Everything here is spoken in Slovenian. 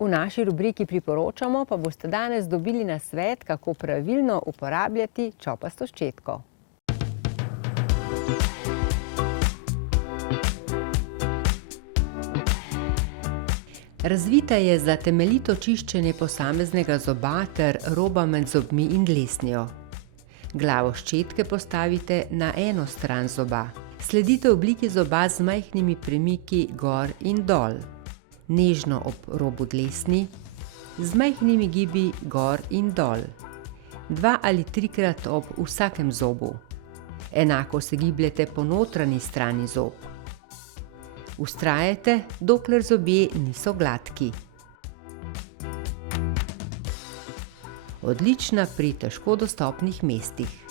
V naši rubriki Priporočamo pa boste danes dobili nasvet, kako pravilno uporabljati čopasto ščetko. Razvita je za temeljito čiščenje posameznega zoba ter roba med zobmi in dlesnijo. Glavo ščetke postavite na eno stran zoba. Sledite obliki zoba z majhnimi premiki gor in dol. Nežno ob robu dlesni, z majhnimi gibi gor in dol. 2 ali 3-krat ob vsakem zobu. Enako se gibljete po notranji strani zob. Vztrajajte, dokler zobje niso gladki. Odlična pri težko dostopnih mestih.